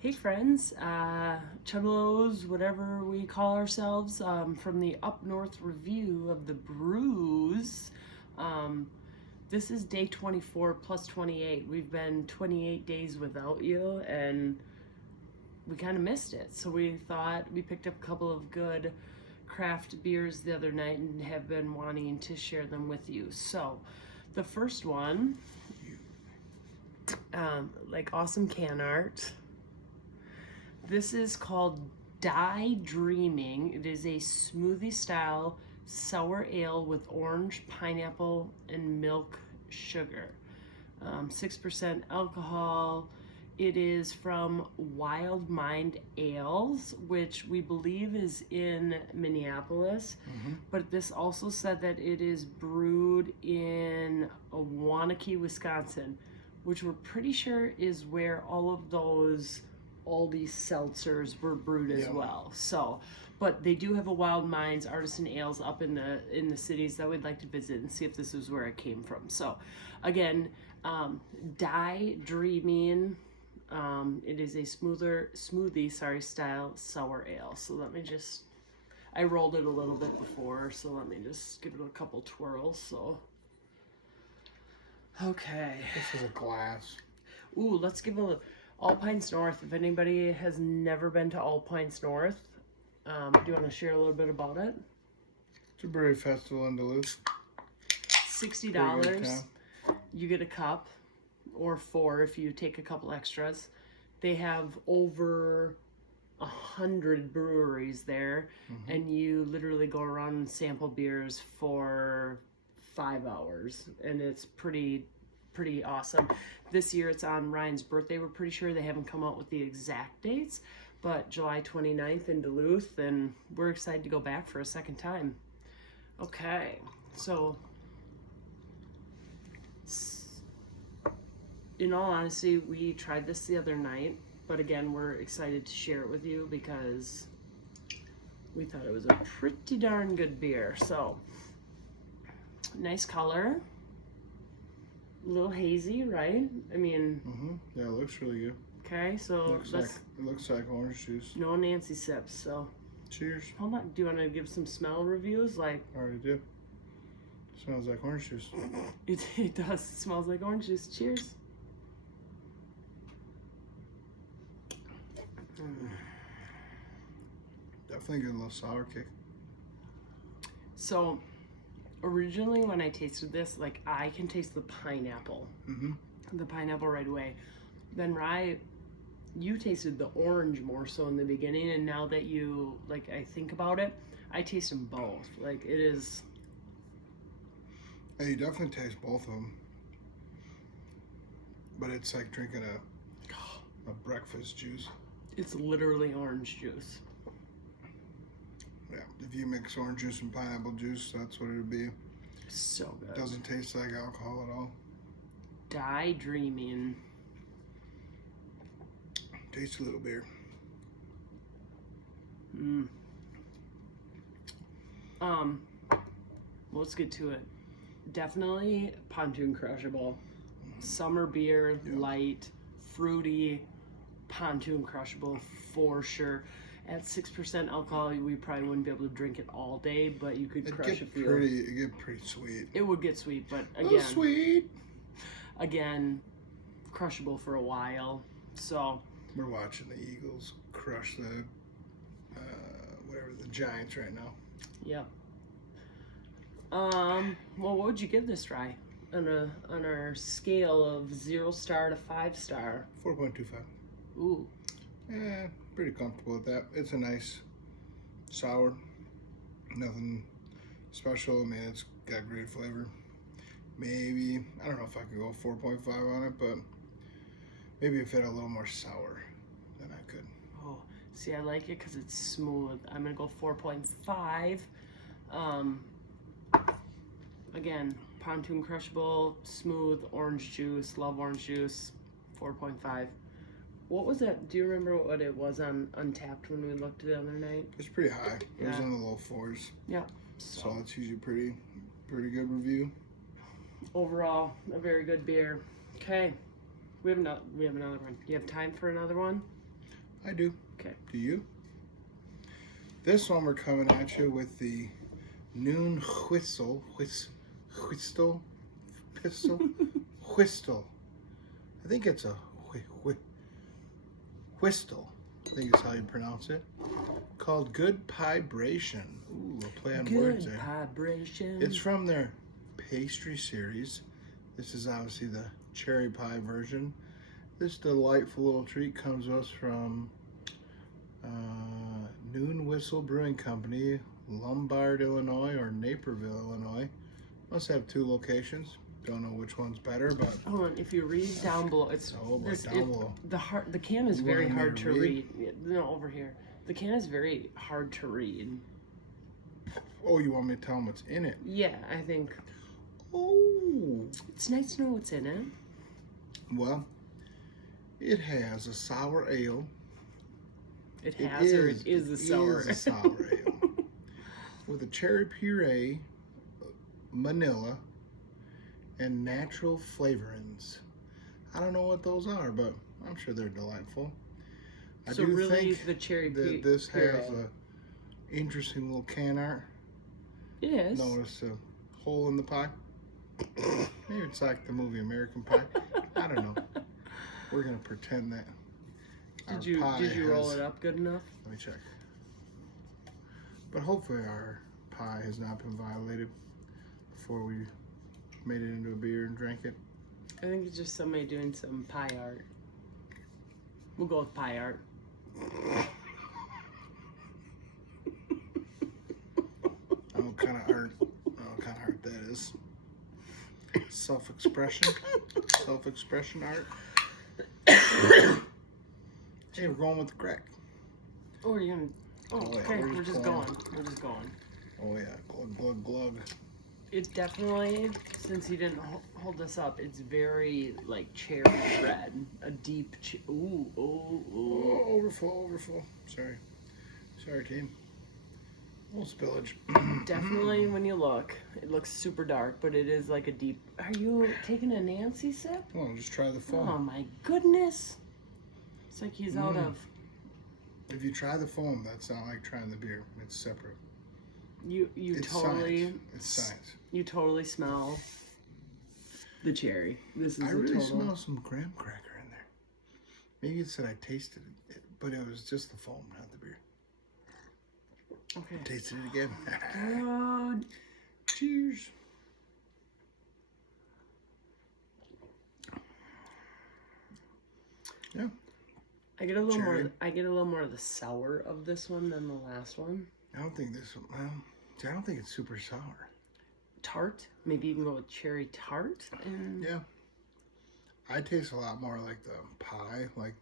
Hey friends, Chuggalos, whatever we call ourselves, from the Up North review of the Brews. Um, this is day 24 plus 28. We've been 28 days without you and we kind of missed it. So we thought we picked up a couple of good craft beers the other night and have been wanting to share them with you. So the first one, like awesome can art. This is called Die Dreaming. It is a smoothie style sour ale with orange, pineapple, and milk sugar. 6% alcohol. It is from Wild Mind Ales, which we believe is in Minneapolis. But this also said that it is brewed in Waunakee, Wisconsin, which we're pretty sure is where all these seltzers were brewed as well. So, but they do have a Wild Minds Artisan Ales up in the cities that we'd like to visit and see if this is where it came from. So, again, Die Dreaming. It is a smoothie style sour ale. So let me just, I rolled it a little bit before, so let me just give it a couple twirls. So, okay. This is a glass. Ooh, let's give a Alpines North. If anybody has never been to Alpines North, do you want to share a little bit about it? It's a brewery festival in Duluth. $60. You get a cup, or 4 if you take a couple extras. They have over 100 breweries there, and you literally go around and sample beers for 5 hours, and it's pretty awesome. This year it's on Ryan's birthday. We're pretty sure they haven't come out with the exact dates, but July 29th in Duluth, and we're excited to go back for a second time. Okay, so in all honesty, we tried this the other night, but again, we're excited to share it with you because we thought it was a pretty darn good beer. So, nice color. A little hazy, right? I mean, Yeah, it looks really good. okay, so It looks like orange juice. no Nancy sips. So, Cheers. hold on. Do you want to give some smell reviews? Like, I already do. Smells like orange juice. it does. It smells like orange juice. Cheers. Definitely getting a little sour kick. So, originally when I tasted this, like, I can taste the pineapple. The pineapple right away. Then you tasted the orange more so in the beginning, and now that I think about it, I taste them both. Like, it is... Yeah, you definitely taste both of them. But it's like drinking a breakfast juice. It's literally orange juice. Yeah, if you mix orange juice and pineapple juice, that's what it would be. So good. It doesn't taste like alcohol at all. Die Dreaming. Tastes a little beer. Let's get to it. Definitely pontoon crushable. Summer beer, light, fruity, pontoon crushable for sure. At 6% alcohol, we probably wouldn't be able to drink it all day, but you could crush a few. It get pretty sweet. It would get sweet, but again, sweet. Again, crushable for a while. So we're watching the Eagles crush the the Giants right now. Yep. Well, what would you give this rye on our scale of 0 star to 5 star? 4.25. Ooh. Yeah, pretty comfortable with that. It's a nice sour. Nothing special. I mean, it's got great flavor. Maybe, I don't know if I could go 4.5 on it, but maybe if it had a little more sour, then I could. Oh, see, I like it because it's smooth. I'm going to go 4.5. Again, pontoon crushable, smooth, orange juice, love orange juice, 4.5. What was that? Do you remember what it was on Untapped when we looked the other night? It's pretty high. Yeah. It was in the low 4s. Yeah. So it's usually pretty good review. Overall, a very good beer. Okay, we have another one. Do you have time for another one? I do. Okay. Do you? This one we're coming at you with the Noon Whistle. Whistle? Pistol? Whistle. I think it's a whistle. I think is how you pronounce it. Called Good Piebrations. Ooh, a play on words there. Piebrations. It's from their pastry series. This is obviously the cherry pie version. This delightful little treat comes to us from Noon Whistle Brewing Company, Lombard, Illinois, or Naperville, Illinois. Must have 2 locations. Don't know which one's better, but hold on. If you read down below, it's below. The can is You very want me hard to to read? read. No, over here. The can is very hard to read. Oh, you want me to tell them what's in it? Yeah, I think Oh, it's nice to know what's in it. well, it has a sour ale. It has or it is a sour. It is a sour ale with a cherry puree, vanilla, and natural flavorings. I don't know what those are, but I'm sure they're delightful. I So do really, think the cherry that this puree. has a interesting little can art. It is. Notice a hole in the pie. Maybe it's like the movie American Pie. I don't know. We're gonna pretend that. Did you roll it up good enough? Let me check. But hopefully our pie has not been violated before we made it into a beer and drank it. I think it's just somebody doing some pie art. We'll go with pie art. What kind of art that is. Self-expression. Self-expression art. Hey, we're going with the crack. Oh, you're gonna. Oh, yeah, okay. We're just going. going. We're just going. Oh yeah, glug glug glug. It definitely, since he didn't hold this up, it's very like cherry red, a deep. Ooh. Oh, overflow. Sorry, team. A little spillage. Definitely, when you look, it looks super dark, but it is like a deep. Are you taking a Nancy sip? Come on, just try the foam. Oh my goodness! It's like he's out of. If you try the foam, that's not like trying the beer. It's separate. It's totally. Science. It's science. You totally smell the cherry. This is I really total. smell some graham cracker in there. Maybe it's that I tasted it, but it was just the foam, not the beer. Okay. Tasted it again. Good. Cheers. Yeah. I get a little Cherry. more. I get a little more of the sour of this one than the last one. I don't think this one. Well, see, I don't think it's super sour. Tart. Maybe you can go with cherry tart. And Yeah. I taste a lot more like the pie, like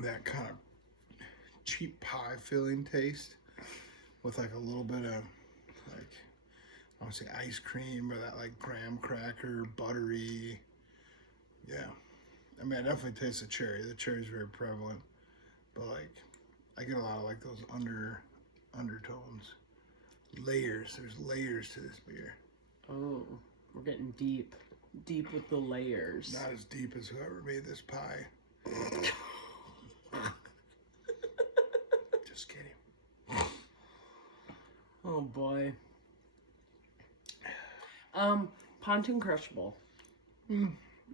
that kind of cheap pie filling taste with like a little bit of like, I want to say ice cream or that like graham cracker, buttery. Yeah. I mean, I definitely taste the cherry. The cherry's very prevalent, but like I get a lot of like those undertones. Layers. There's layers to this beer. oh, we're getting deep with the layers. Not as deep as whoever made this pie. Just kidding. Oh boy. Pontoon Crushable.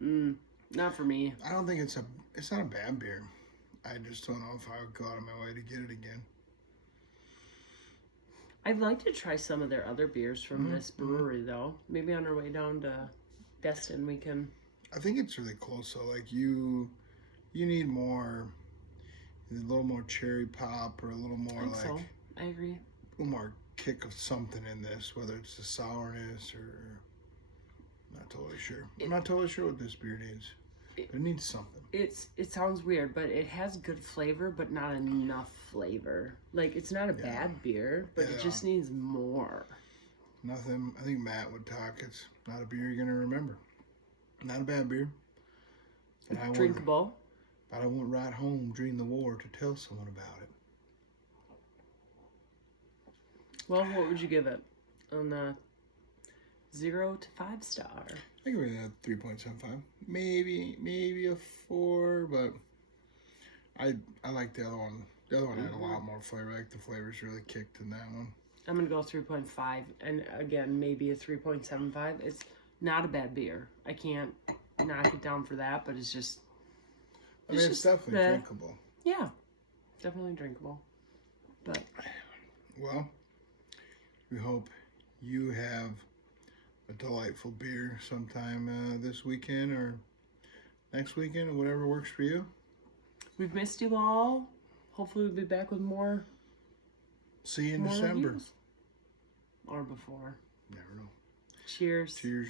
Not for me. I don't think it's not a bad beer. I just don't know if I would go out of my way to get it again. I'd like to try some of their other beers from this brewery, though. Maybe on our way down to Destin, we can. I think it's really close. So like you need more, a little more cherry pop or a little more I think like so. I agree. a little more kick of something in this, whether it's the sourness or. Not totally sure. I'm not totally sure what this beer needs. But it needs something. It sounds weird, but it has good flavor, but not enough flavor. Like, it's not a bad beer, but it just needs more. Nothing. I think Matt would talk. It's not a beer you're gonna remember. Not a bad beer. But Drinkable. But I went right home during the war to tell someone about it. Well, what would you give it on the 0 to 5 star? I give it a 3.75. Maybe a 4, but I like the other one. The other one had a lot more flavor. Like the flavors really kicked in that one. I'm gonna go 3.5, and again maybe a 3.75. It's not a bad beer. I can't knock it down for that, but it's just. I mean, it's definitely drinkable. Yeah, definitely drinkable. But well, we hope you have a delightful beer sometime this weekend or next weekend or whatever works for you. We've missed you all. Hopefully we'll be back with more. See you in December. Reviews. Or before. Never know. Cheers. Cheers.